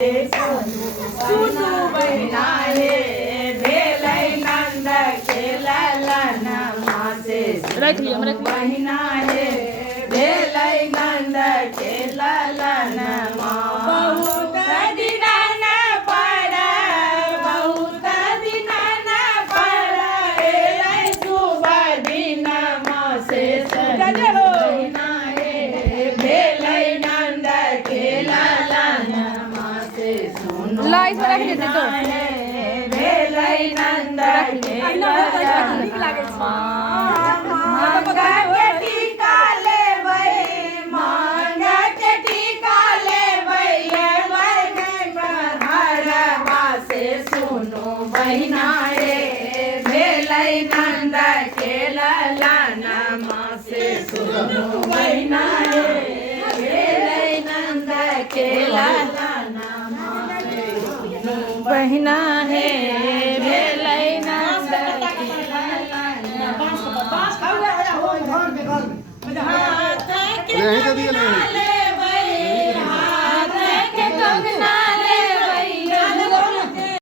सुनु बहिना हे भेलै नंद के ललन मासे बहिना हे भेलै नंद के ललन बहुत दिन न पड़ बहुत दिन न पड़ एलै शुभ दिन मासे बहिना हे भेलै नंद के ललन ला इसमें रख देते तो भेलै नंद के ललन मांगा के टीका लेबै मांगा के टीका लेबै घरवा से सुनु बहिना रे भेलै नंद के ललन मासे सुनु बहिना रे भेलै नंद के ललन बहिना हे भेलै नंद के ललन